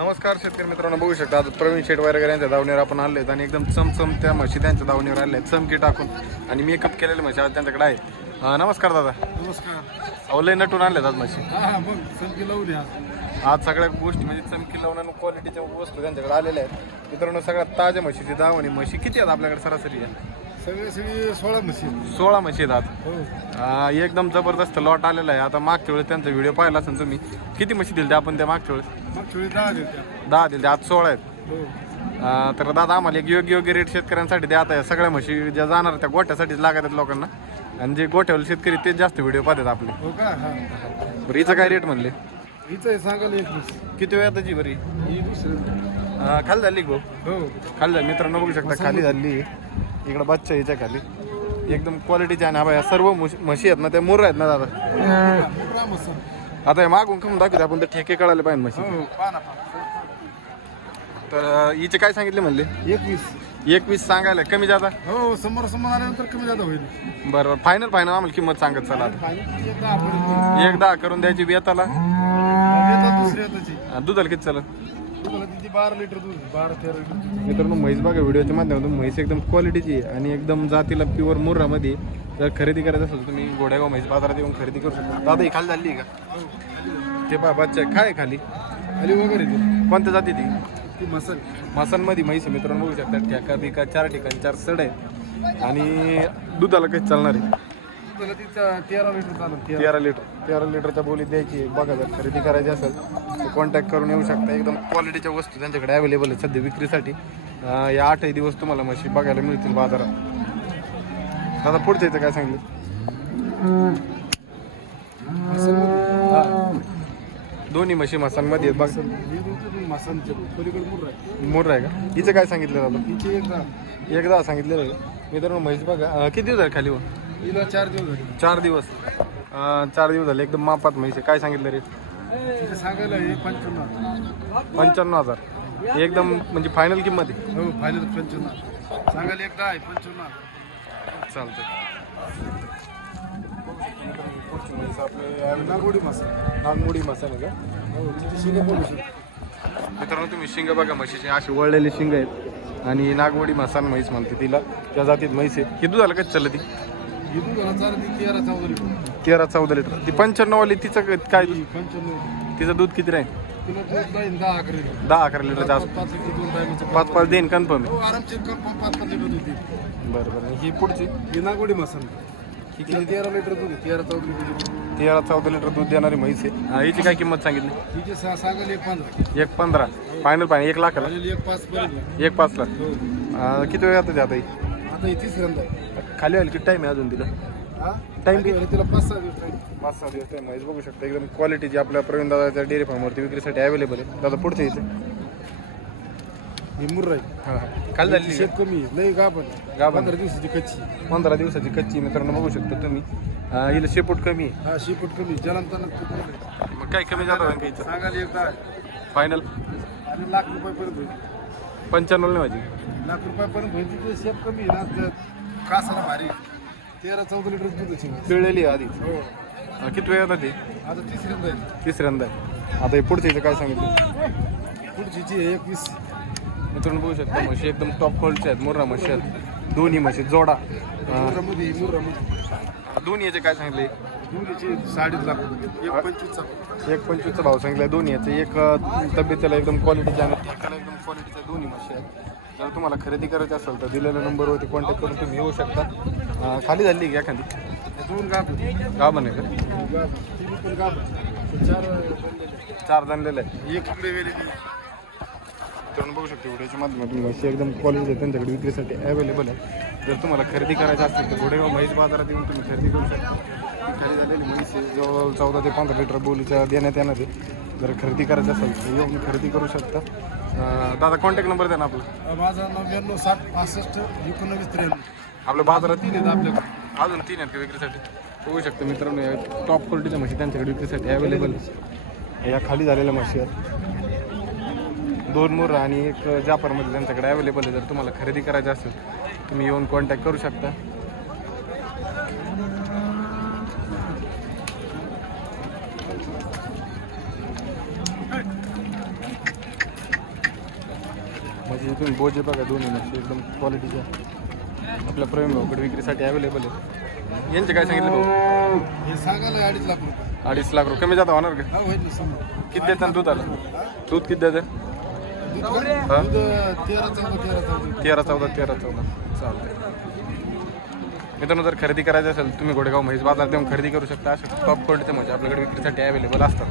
नमस्कार शेतकरी मित्रांनो बघू शकता आज प्रवीण शेट वगैरे यांच्या दावणीवर आपण आणले आणि एकदम चमचम त्या म्हशी त्यांच्या दावणीवर आणले आहेत. चमकी टाकून आणि मेकअप केलेले म्हशी आज त्यांच्याकडे आहेत. अं, नमस्कार दादा. नमस्कार. अवलय नटून आणलेत आज म्हशी. हा हा मग लावू द्या. आज सगळ्या गोष्टी म्हणजे चमकी लावून आणि क्वालिटीच्या वस्तू त्यांच्याकडे आलेल्या आहेत. मित्रांनो सगळ्यात ताज्या म्हशीची दावणी म्हशी किती आहेत आपल्याकडे सरासरी? आहे सगळे सगळे सोळा म्हशी सोळा म्हशी आहेत आज. हो. अं, एकदम जबरदस्त लॉट आलेला आहे. आता मागच्या वेळेस त्यांचा व्हिडिओ पाहिला असेल तुम्ही किती म्हशी दिल्या आपण त्या मागच्या वेळेस? मग दहा देत्या दहा दिल्या आज सोळा आहेत. हो. अं, तर दादा आम्हाला एक योग्य योग्य रेट शेतकऱ्यांसाठी द्या आता या सगळ्या म्हशी ज्या जाणार त्या गोठ्यासाठीच लागत आहेत लोकांना. आणि जे गोठ्यावर शेतकरी तेच जास्त व्हिडिओ पाहतात आपले. हो का? हा. बरं हिचं काय रेट म्हणले? हिचं सांगाल एक किती वेळ त्याची बरी? ही दुसरी. अं, खाली झाली गो. हो. खाली झाली मित्रांनो बघू शकता खाली झाली. इकडं बच्चा हिच्या खाली एकदम क्वालिटीच्या आणि हा या सर्व म्हशी म्हशी आहेत ना त्या मुर आहेत ना दादा. आता हे मागून कमी दाखवते आपण ते ठेके कळाले पाहिजे म्हशी. हो तर अं, हिचे काय सांगितले म्हणले? एक वीस एकवीस सांगायला कमी जाता हो समोर समोर आल्यानंतर कमी जादा होईल. बरं बरं. फायनल फायनल आम्हाला किंमत सांगत चला आता. फायनल एक दहा करून द्यायची बेताला. त्याची अं, दुधाला किती चालत? बारा लिटर दूध बारा तेरा लिटर दूध. मित्रांनो म्हैस बघा व्हिडिओच्या माध्यमातून म्हैस एकदम क्वालिटीची आहे आणि एकदम जातीला प्युअर मुर्रामध्ये जर खरेदी करायचं असेल तर तुम्ही गोड्यागाव म्हैस बाजारात येऊन खरेदी करू शकता. दादा ही खाली झाली आहे का? ते बा बच्चा आहे. काय आहे खाली? खाली वगैरे ती. कोणत्या जाती ती? ती मसाल मासांमध्ये म्हैस आहे. मित्रांनो बघू शकता ठेका बिका चार ठिकाणी चार सड आहे आणि दुधाला काही चालणार आहे. तेरा लिटर तेरा. तेरा लिटर तेरा लिटरच्या बोलीत द्यायची. आहे. बघा जर खरेदी करायची असेल तर कॉन्टॅक्ट करून येऊ शकता. एकदम क्वालिटीच्या वस्तू त्यांच्याकडे अवेलेबल आहेत सध्या विक्रीसाठी. अं, या आठही दिवस तुम्हाला म्हशी बघायला मिळतील बाजारात. दादा पुढच्या इथं काय सांगितलं हा. दोन्ही म्हशी मसांमध्ये आहेत बघ. मासांच्या पलीकडे मुर्रा आहे. मोर आहे का? हिचं काय सांगितलं दादा? एकदा एकदा सांगितलेलं आहे. मित्रांनो म्हैस बघा. अं, किती दिवस झाले खाली वर हिला चार दिवस झाले. चार दिवस. अं, चार दिवस झाले. एकदम मापात म्हैस आहे काय सांगितलं रे? तिथे सांगायला हे पंच्याण्णव पंच्याण्णव हजार. एकदम म्हणजे फायनल किंमत आहे. हो फायनल पंच्याण्णव सांगायला एकदा आहे मासा. नागमोडी मसाला का हो तिथे शिंगा पडू शकतो. मित्रांनो तुम्ही शिंग बघा म्हशीचे. असे वळलेले शिंग आहेत. आणि नागवडी मसान म्हैस म्हणते तिला. त्या जातीत म्हैस आहे किती झालं कधी चाललं ती तेरा चौदा लिटर. ती पंच्याण्णववाली तिचं क- काय? पंच्याण्णव तिचं दूध किती राहील? दहा अकरा लिटर. दहा अकरा लिटरचं पाच पाच लिटर दोन टायमाचं पाच पाच देईन कन्फर्म हो बरं बरं. ही पुढची? ही नागोडी मसाला तिला तेरा लिटर दूध आहे तेरा चौदा लिटर दूध. तेरा चौदा लिटर दूध देणारी म्हैस आहे. हा, हिची काय किंमत सांगितली? तिचे सा सांगायला एक पंधरा. एक पंधरा. फायनल फायनल एक लाखाला? एक पाच पर्यंत. एक पाच लाख हो. अं, किती वेळ आता ही? आता ही तिसऱ्यांदा आहे. खाली व्हायला किती टाईम आहे अजून तिला? हा? Time खाली तिला पाच सहा दिवस time. पाच सहा दिवस टाईम म्हैस बघू शकता एकदम क्वालिटीची आपल्या प्रवीण दादाच्या डेअरी फार्मवरती विक्रीसाठी अवेलेबल आहे. दादा पुढचे इथे. ही मुर्रा आहे हां हां. खाली झाली शेत कमी आहे. लई गाभण गाभण. पंधरा दिवसाची कच्ची पंधरा दिवसाची कच्ची मित्रांनो बघू शकता तुम्ही. अं, हिला शेपूट कमी हा शिपट कमी जलमताना आहे. मग काय कमी सांगायला एकदा आहे. फायनल आणि लाख रुपयापर्यंत होईल. पंच्याण्णव नाही माझी. लाख रुपयापर्यंत होईल. तिथे शेप कमी आहे ना तर कासाला भारी तेरा चौदा लिटर म्हैस. पिळलेली आहे आधी. हो. अं, किती वेळ येतात ती? आता तिसऱ्यांदा आहे. तिसऱ्यांदा आहे. आता हे पुढचं इथं काय सांगितलं? पुढची आहे एकवीस. मित्रांनो बघू शकता म्हशी एकदम टॉप क्वालिटी आहेत. मोर्रा म्हशी आहेत. दोन्ही म्हशी जोडा. अं, मुर्रामध्ये. दोन्ही याचे काय सांगितले? दोन्हीची साडेच लाख रुपये एक पंचवीसचा. एक पंचवीसचा भाव सांगितला दोन्ही याचे एक अं, तब्येतीला एकदम क्वालिटीचे आणि एकदम क्वालिटीच्या दोन्ही म्हशी आहेत. जर तुम्हाला खरेदी करायची असेल तर दिलेल्या नंबरवरती कॉन्टॅक्ट करून तुम्ही येऊ शकता. अं, खाली झाली का एखादी? दोन गाभ का बने का? गाभ तिन्ही पण गाभ चार बनलेले. चार जणलेले आहे एक वेलेली तुम्ही बघू शकता व्हिडिओच्या माध्यमातून म्हशी एकदम क्वालिटी त्यांच्याकडे विक्रीसाठी अवेलेबल आहे जर तुम्हाला खरेदी करायची असेल तर घोडेगाव म्हैस बाजारात येऊन तुम्ही खरेदी करू शकता. खाली झालेली म्हैस आहे जवळजवळ चौदा ते पंधरा लिटर बोलीच्या देण्यात येणार आहे. जर खरेदी करायची असेल तर येऊन खरेदी करू शकता. दादा कॉन्टॅक्ट नंबर द्या ना आपला. माझा नव्याण्णव साठ पासष्ट एकोणवीस त्र्याण्णव. आपल्या बाजारात तीन आहेत आपल्याकडे अजून तीन आहेत का विक्रीसाठी? बघू शकता मित्रांनो टॉप क्वालिटीच्या म्हशी त्यांच्याकडे विक्रीसाठी अवेलेबल या खाली झालेल्या म्हशी आहेत. दोन मोर आणि एक जाफरमध्ये त्यांच्याकडे अवेलेबल आहे. जर तुम्हाला खरेदी करायची असेल तुम्ही येऊन कॉन्टॅक्ट करू शकता. म्हणजे तुम्ही बोजे बघा दोन्ही म्हशी एकदम क्वालिटीच्या आपल्या प्रेम भाऊकडे विक्रीसाठी अवेलेबल आहे. यांचे काय सांगितलं भाऊ? हे सांगायला अडीच लाख रुपये. अडीच लाख रुपये. कमी जाता होणार का? किती देतात दूध आलं दूध किती देतं तेरा चौदा तेरा चौदा चालतं मित्रांनो जर खरेदी करायचं असेल तुम्ही गोडेगाव म्हैस बाजार देऊन खरेदी करू शकता. अशा टॉप क्वालिटीचे म्हणजे आपल्याकडे विक्रीसाठी अवेलेबल असतात.